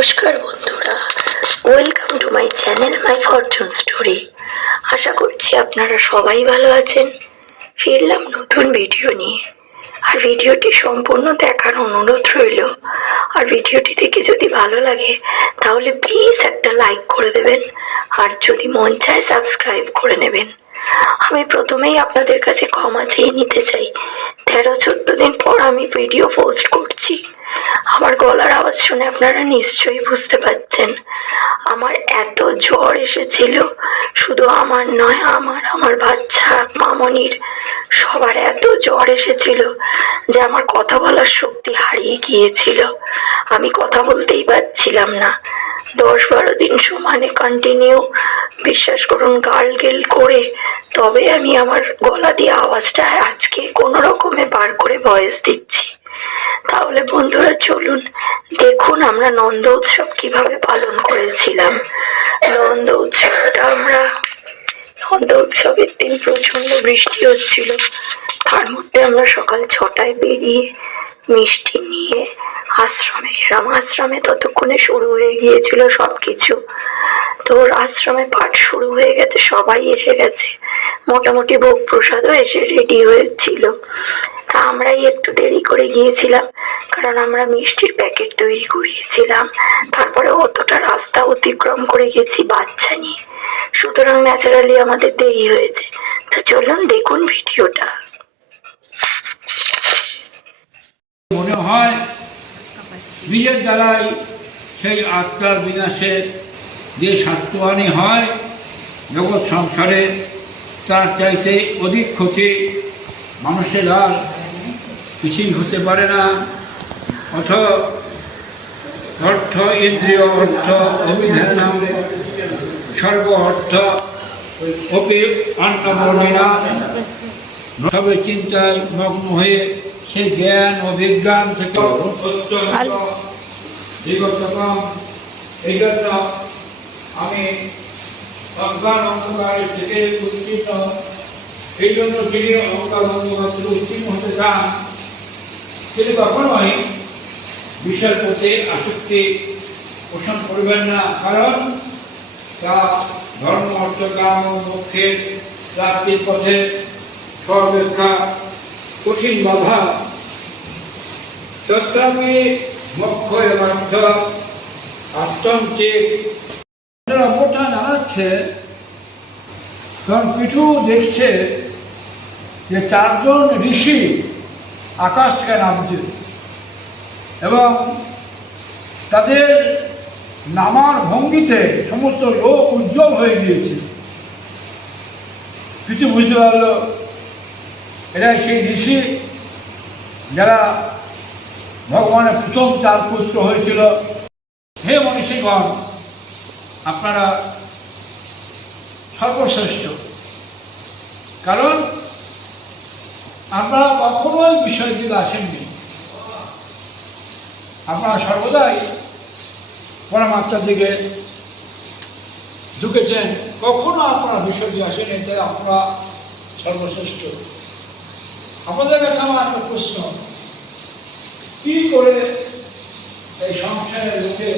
নমস্কার বন্ধুরা, welcome to my channel my fortune story. আশা করছি আপনারা সবাই ভালো আছেন। ফিরলাম নতুন ভিডিও নিয়ে। আর ভিডিওটি সম্পূর্ণ দেখার অনুরোধ রইল। আর ভিডিওটি দেখে যদি ভালো লাগে তাহলে প্লিজ একটা লাইক করে দেবেন, আর যদি মন চায় সাবস্ক্রাইব করে নেবেন। আমি প্রথমেই আপনাদের কাছে ক্ষমা চেয়ে নিতে চাই। 13-14 দিন পর আমি ভিডিও পোস্ট করছি। আমার গলার আওয়াজ শুনে আপনারা নিশ্চয়ই বুঝতে পারছেন আমার এত জ্বর এসেছিল। শুধু আমার নয়, আমার বাচ্চা মামনির সবার এত জ্বর এসেছিল যে আমার কথা বলার শক্তি হারিয়ে গিয়েছিল। আমি কথা বলতেই পারছিলাম না। 10-12 দিন সমানে কন্টিনিউ, বিশ্বাস করুন, গার্গল করে তবে আমি আমার গলা দিয়ে আওয়াজটা আজকে কোনো রকমে বার করে ভয়েস দিচ্ছি। তাহলে বন্ধুরা চলুন দেখুন আমরা নন্দ উৎসব কিভাবে পালন করেছিলাম। নন্দ উৎসবের দিন প্রচন্ড বৃষ্টি হচ্ছিল। তার মধ্যে আমরা সকাল 6টায় বেরিয়ে মিষ্টি নিয়ে আশ্রমে গেলাম। আশ্রমে ততক্ষণে শুরু হয়ে গিয়েছিল সবকিছু। তো আশ্রমে পাঠ শুরু হয়ে গেছে, সবাই এসে গেছে, মোটামুটি ভোগ প্রসাদও এসে রেডি হয়েছিল। তা আমরাই একটু দেরি করে গিয়েছিলাম, কারণ আমরা মিষ্টির প্যাকেট তৈরি করিয়েছিলাম। তারপরে অতটা রাস্তা অতিক্রম করে গেছি বাচ্চা নিয়ে, সুতরাং ন্যাচারালি আমাদের দেরি হয়েছে। তো চলুন দেখুন ভিডিওটা। মনে হয় নিজের দ্বারাই সেই আত্মার বিনাশের যে সাত্ত্বহানি হয় জগৎ সংসারে, তার চাইতে অধিক ক্ষতি মানুষের আর কিছুই হতে পারে না। অর্থ ইন্দ্রিয় অর্থ অভিধানম সর্ব অর্থ অপি অন্নবর্ণিনা। সবে চিন্তায় মগ্ন হয়ে সেই জ্ঞান অভিজ্ঞান থেকে বিগতকম। এই জন্য আমি অজ্ঞান অন্ধকারের থেকে উত্তীর্ণ। এই জন্য যিনি অজ্ঞান অন্ধকার থেকে উত্তীর্ণ হতে চান তিনি কখনোই বিষয়ের প্রতি আসক্তি পোষণ করবেন না, কারণ তা ধর্ম অর্থ কাম ও মোক্ষের প্রাপ্তির পথে সর্বাপেক্ষা কঠিন বাধা। তত্রাপি মোক্ষ এবার্থ আত্মন্তিক। অপরটা জানাচ্ছে, কারণ পিঠু দেখছে যে 4 জন ঋষি আকাশ থেকে নামছে এবং তাদের নামার ভঙ্গিতে সমস্ত লোক উজ্জ্বল হয়ে গিয়েছে। কিছু বুঝতে পারল এরাই সেই ঋষি যারা ভগবানের প্রথম 4 পুত্র হয়েছিল। হে মনীষীগণ, আপনারা সর্বশ্রেষ্ঠ, কারণ আপনারা কখনোই বিষয়ের দিকে আসেননি। আপনারা সর্বদাই পরমাত্মার দিকে ঢুকেছেন, কখনো আপনারা বিষয় দিকে আসেনি, তাই আপনারা সর্বশ্রেষ্ঠ। আমাদের কাছে আমার একটা প্রশ্ন, কি করে এই সংসারের লোকে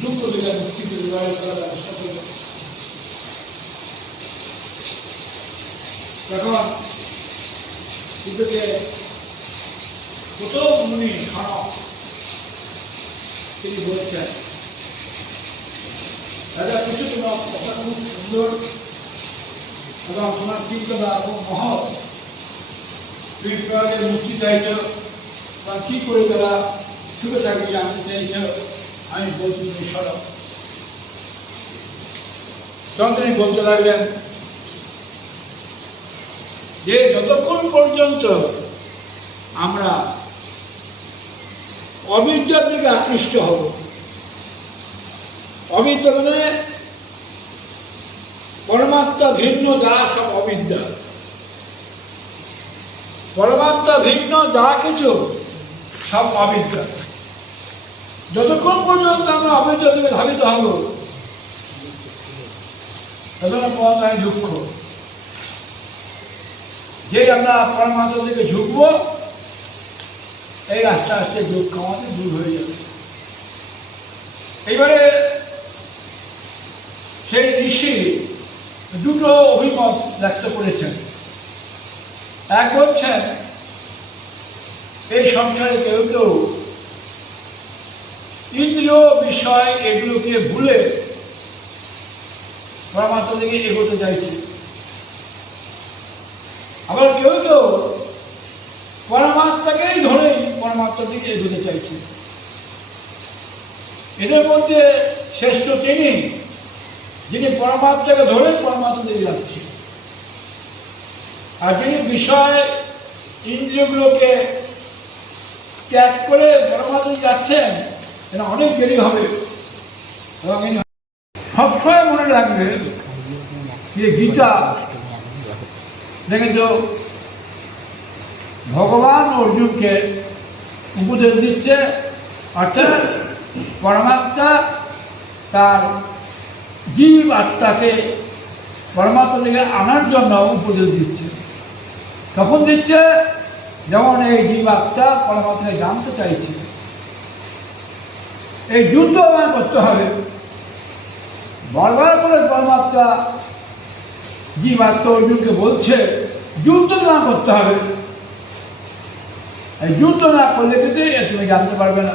দুঃখ থেকে মুক্তি করার ব্যবস্থা করবে? তখন কিন্তু প্রথম মুনি সনক তিনি বলছেন, রাজা কিছু তোমার কথা খুব সুন্দর এবং তোমার চিন্তা খুব মহৎ। তুমি প্রয়াগের মুক্তি চাইছ বা কি করে তারা সুখে থাকবে জানতে চাইছ, আমি বলছি তুমি সরব। তখন তিনি বলতে লাগলেন যে যতক্ষণ পর্যন্ত আমরা অবিদ্যার দিকে আকৃষ্ট হব, অবিদ্যা মানে পরমাত্মা ভিন্ন যা সব অবিদ্যা, পরমাত্মা ভিন্ন যা কিছু সব অবিদ্যা। যতক্ষণ পর্যন্ত আমরা অবিদ্যা থেকে ধাবিত হব ততক্ষণ পর্যন্ত আমি দুঃখ। যে আমরা পরমাত্মার দিকে ঝুঁকবো, এই আস্তে আস্তে দুঃখ আমাদের দূর হয়ে যাবে। এইবারে সেই ঋষি দুটো অভিমত ব্যক্ত করেছেন। এক বলছেন এই সংসারে কেউ কেউ ইন্দ্রিয় বিষয় এগুলোকে ভুলে পরমাত্মার দিকে এগোতে চাইছে, আবার কেউ কেউ পরমাত্মাকেই ধরেই পরমাত্মার দিকে এগোতে চাইছে। এদের মধ্যে শ্রেষ্ঠ তিনি, যিনি পরমাত্মাকে ধরে পরমাত্মার দিকে যাচ্ছে, আর যিনি বিষয় ইন্দ্রিয়গুলোকে ত্যাগ করে পরমাত্মায় যাচ্ছেন, এটা অনেক দেরি হবে। এবং সবসময় মনে রাখবে যে গীতা দেখে তো ভগবান অর্জুনকে উপদেশ দিচ্ছে, অর্থাৎ পরমাত্মা তার জীব আত্মাকে পরমাত্মা থেকে আনার জন্য উপদেশ দিচ্ছে। তখন দিচ্ছে যেমন এই জীব আত্মা পরমাত্মাকে জানতে চাইছে, এই যুদ্ধ আমায় করতে হবে। বারবার করে পরমাত্মা জীব আত্মা অর্জুনকে বলছে যুদ্ধ না করতে হবে, এই যুদ্ধ না করলে কিন্তু তুমি জানতে পারবে না।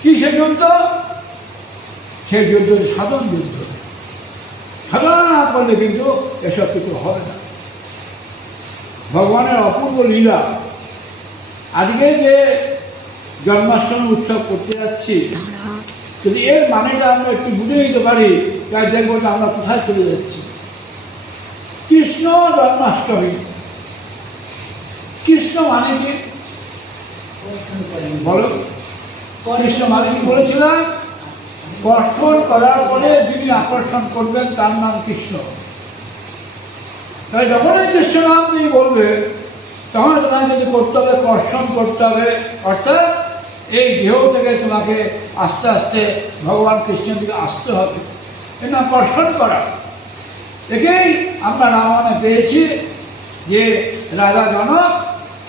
কি সে যুদ্ধ? সেই যুদ্ধ সাধন যুদ্ধ। সাধনা না করলে কিন্তু এসব কিছু হবে না। ভগবানের অপূর্ব লীলা। আজকে যে জন্মাষ্টমী উৎসব করতে যাচ্ছি, যদি এর মানেটা আমরা একটু বুঝে নিতে পারি, তাই দেখবো যে আমরা কোথায় চলে যাচ্ছি। কৃষ্ণ জন্মাষ্টমী, কৃষ্ণ মানে কি বলো? কৃষ্ণ মানে কি বলেছিলাম? কর্ষণ করার পরে যিনি আকর্ষণ করবেন তার নাম কৃষ্ণ। তাই যখনই কৃষ্ণ নাম তুমি বলবে তখন তোমাকে যদি করতে হবে কর্ষণ করতে হবে, অর্থাৎ এই দেহ থেকে তোমাকে আস্তে আস্তে ভগবান কৃষ্ণের দিকে আসতে হবে। এর নাম কর্ষণ করা। একেই আমরা রামায়ণে পেয়েছি যে রাজা জনক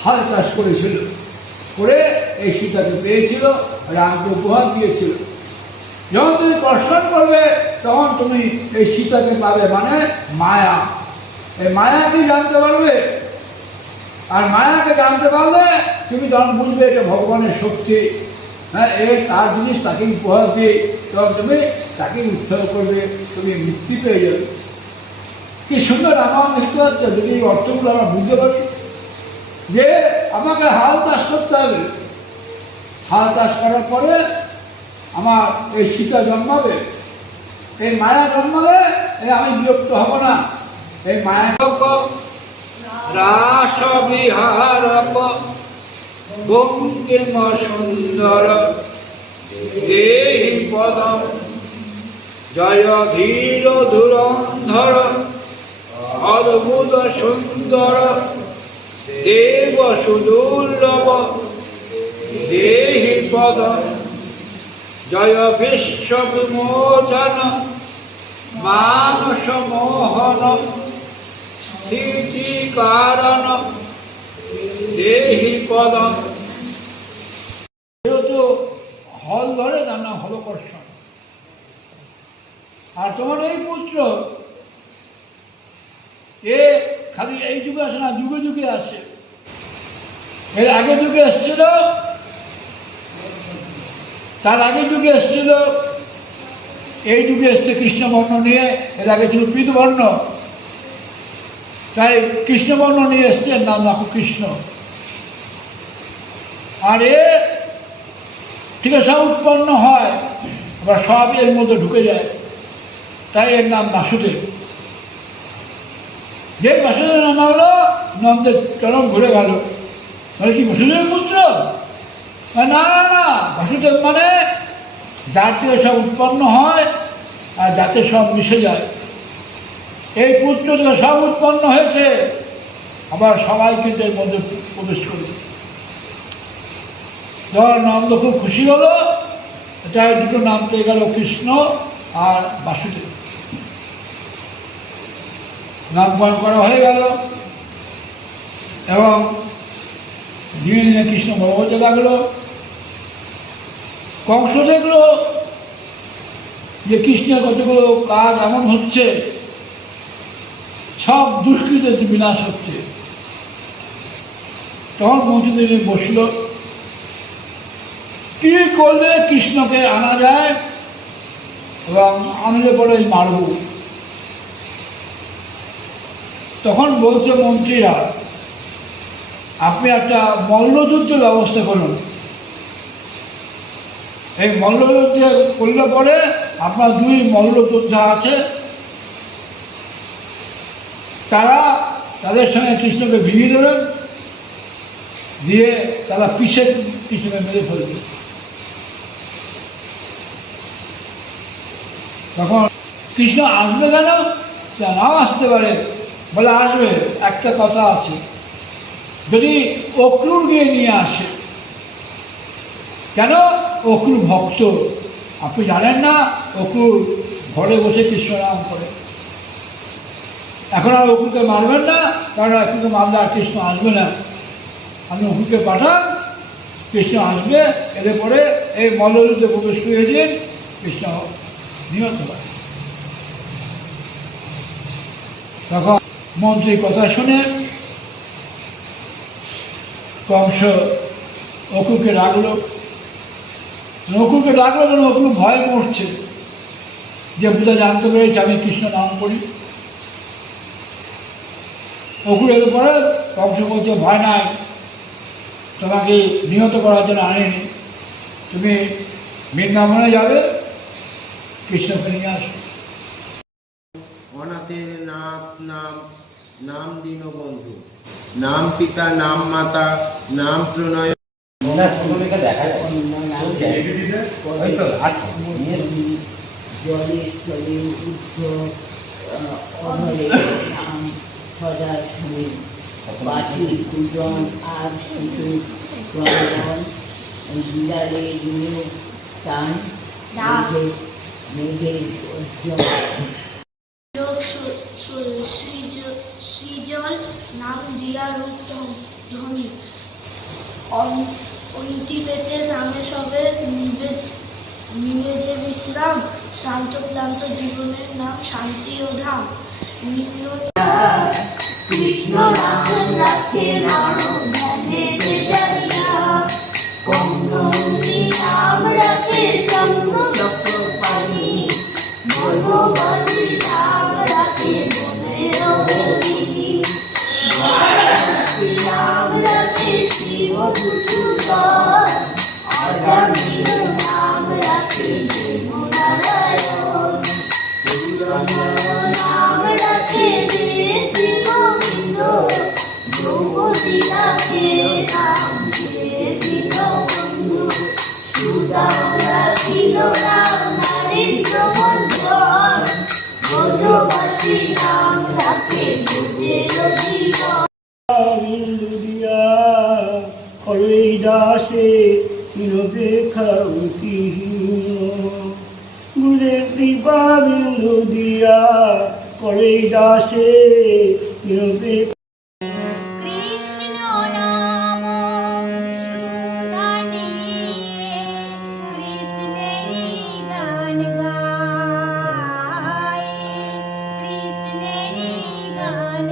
হাল চাষ করেছিল, করে এই সীতাকে পেয়েছিল, রামকে উপহার দিয়েছিল। যখন তুমি কর্ষণ করবে তখন তুমি এই সীতাকে পাবে, মানে মায়া। এই মায়াকে জানতে পারবে, আর মায়াকে জানতে পারলে তুমি তখন বুঝবে এটা ভগবানের শক্তি। হ্যাঁ, এ তার জিনিস তাকে উপহার দিয়ে তখন তুমি তাকে উৎসর্গ করবে, তুমি মুক্তি পেয়ে যাবে। কি সুন্দর রামায়ণ লিখতে পারছে যদি এই অর্থগুলো আমরা বুঝতে পারি যে আমাকে হাল চাষ করতে হবে। হাল চাষ করার পরে আমার এই সীতা জন্মাবে, এই মায়া জন্মাবে, আমি বিরক্ত হব না। এই মায়া রাস বিহারক বঙ্কিম সুন্দর দেহি পদম জয় ধীর ধুরন্ধর অদ্ভুত সুন্দর দেব সুদুর্লভ দেহি পদম জয় বিশ্ব বিমোচন মানস মোহন স্থিতি কারণ দেহি পদম। যেহেতু হল ধরে তার নাম হল কর্ষণ। আর তোমার এই পুত্র এ খালি এই যুগে আসে না, যুগে যুগে আসে। এর আগে যুগে এসছিল, তার আগে যুগে এসছিল, এই যুগে এসছে কৃষ্ণবর্ণ নিয়ে। এর আগে ছিল পীতবর্ণ, তাই কৃষ্ণবর্ণ নিয়ে এসছে, এর নাম রাখো কৃষ্ণ। আর এ থেকে সব উৎপন্ন হয়, আবার সব এর মধ্যে ঢুকে যায়, তাই এর নাম বাসুদেব। যে বাসুদেবের নাম হলো নন্দের চরম ঘুরে গেল, মানে কি বাসুদেবের পুত্র? না না না, বাসুদেব মানে যার থেকে সব উৎপন্ন হয় আর যাতে সব মিশে যায়। এই পুত্র থেকে সব উৎপন্ন হয়েছে, আবার সবাই কিন্তু এর মধ্যে প্রবেশ করেছে। ধর নন্দ খুব খুশি হলো, তাই দুটো নাম পেয়ে গেল কৃষ্ণ আর বাসুদেব। নামকরণ করা হয়ে গেল এবং ধীরে ধীরে কৃষ্ণ বড় হতে লাগলো। কংস দেখলো যে কৃষ্ণের কতগুলো কাজ এমন হচ্ছে, সব দুষ্কৃতের বিনাশ হচ্ছে। তখন মন্ত্রীদের বসল, কি করলে কৃষ্ণকে আনা যায় এবং আনলে পরে মারব। তখন বলছে মন্ত্রীরা, আপনি একটা মল্লযুদ্ধের ব্যবস্থা করুন। এই মল্লযুদ্ধ করলে পরে আপনার দুই মল্লযোদ্ধা আছে, তাদের সঙ্গে কৃষ্ণকে ভিড়িয়ে দেবেন, দিয়ে তারা পিছে কৃষ্ণকে মেরে ফেলবে। তখন কৃষ্ণ আসবে কেন? নাও আসতে পারে, বলে আসবে, একটা কথা আছে, যদি অক্রুর গিয়ে নিয়ে আসে। কেন? অক্রুর ভক্ত, আপনি জানেন না? অক্রুর ঘরে বসে কৃষ্ণ নাম করে। এখন আর অক্রুরকে মারবেন না, কারণ অক্রুরকে মারলে আর কৃষ্ণ আসবে না। আপনি অক্রুরকে পাঠান, কৃষ্ণ আসবে, এলে পরে এই মল্লযুদ্ধে প্রবেশ করে দিন, কৃষ্ণ নিহত হয়। তখন মন্ত্রীর কথা শুনে কংস অক্রুরকে ডাকলো। অক্রুরকে ডাকলো যেন অক্রুর ভয় করছে, যে বুঝা জানতে পেরেছে আমি কৃষ্ণ নাম করি। অক্রুর এর পরে কংস বলছে, ভয় নাই, তোমাকে নিহত করার জন্য আনিনি, তুমি বৃন্দাবনে যাবে, কৃষ্ণকে নিয়ে আসো। অনাথের নাথ নাম, নাম দীনবন্ধু, নাম পিতা, নাম মাতা, নাম প্রণয়। জলে স্থলে ঊর্ধ্ব অনলে নাম সদা শুনে বাটি কুজন আর শুধু গণ বিড়ালে দিনে টান মেঘের সৃজল নাম দিয়া রূপ ধ্বনি অন্তি পেতে নামে সবে নিবে যে বিশ্রাম শান্ত ক্লান্ত জীবনের নাম শান্তি ও ধাম। কৃষ্ণ নাম রাখে নাম রাখে চন্দ্র চক্রপাণী, ভগবতী নাম রাখে নাম রাখে শিব ভূষূদন, অজামিল নাম রাখে নারায়ণ, নাম রাখে দেশি গোবিন্দ, দ্রৌপদী রাখে নাম দীনবন্ধু, সুদাম রাখিল নাম নারেন্দ্র মন্ডল, ব্রজবাসী নাম রাখে বুঝের জীবন। বিন্দু দিয়া হরই দাসে নিরপেক্ষা গুরুদেব কৃপা বিন্দু দিয়া হরই দাসে নিরপেক্ষ। কৃষ্ণ নাম সুদানে কৃষ্ণেরই গান গায়, কৃষ্ণেরই গান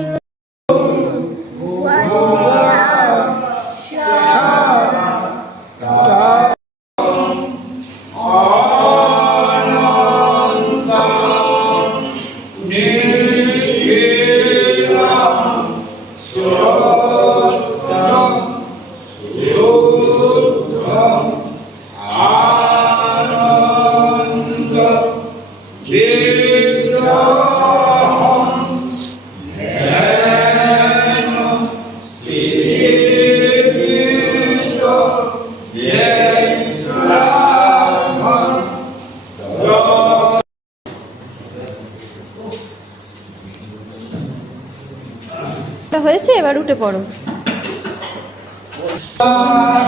হয়েছে, এবার উঠে পড়ো।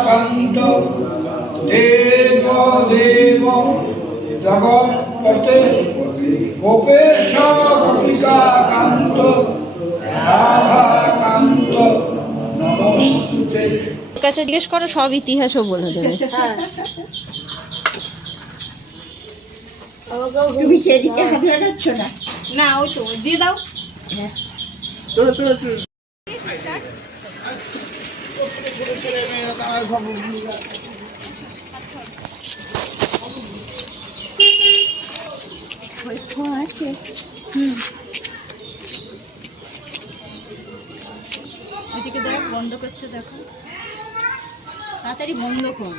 কান্ত দেব দেব জগৎপতে গোপেশ গোপিকা কান্ত রাধা কান্ত নমস্তুতে। কাছে জিজ্ঞেস করো, সব ইতিহাসও বলে দেবে। তুমি সেদিকে হাত লাগাচ্ছ না? না ওই তো দিয়ে দাও। হ্যাঁ। তোলো তোলো তোলো। আছে ওইদিকে দেখ, বন্ধ করছে, দেখো তাড়াতাড়ি বন্ধ করো।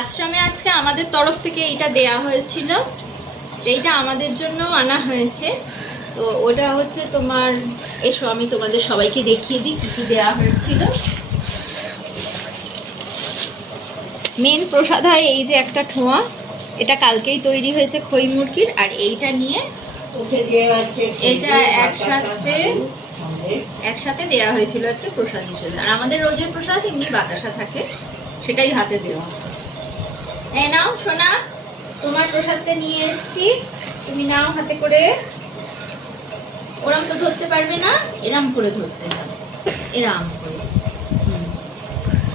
আশ্রমে আজকে আমাদের তরফ থেকে এইটা দেয়া হয়েছিল, এইটা আমাদের জন্য আনা হয়েছে। তো ওটা হচ্ছে তোমার, এসো আমি তোমাদের সবাইকে দেখিয়ে দিই কি কি দেওয়া হয়েছিল। মেন প্রসাদ হয় এই যে একটা ঠোঁয়া, এটা কালকেই তৈরি হয়েছে খই মুরগির, আর এইটা নিয়ে এটা একসাথে দেওয়া হয়েছিল আজকে প্রসাদ হিসেবে। আর আমাদের রোজের প্রসাদ এমনি বাতাসা থাকে, সেটাই হাতে দেওয়া। এই নাও সোনা, তোমার প্রসাদটা নিয়ে এসেছি, তুমি নাও হাতে করে। ওরাম তো ধরতে পারবে না, এরাম করে ধরতে হবে, এরাম করে।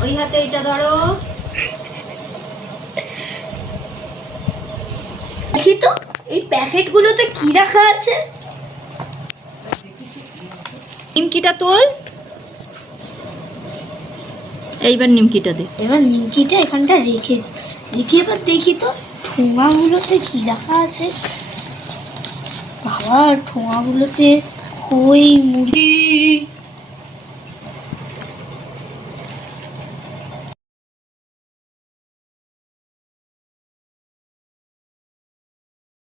ওই হাতে এটা ধরো। দেখি তো এই প্যাকেটগুলোতে কি রাখা আছে। নিমকিটা তোল, এইবার নিমকিটা দে। এবার নিমকিটা এখানটা রেখে এবার দেখি তো ঠোঙাগুলোতে কি রাখা আছে। বাবা, ঠোঙাগুলোতে খই মুড়ি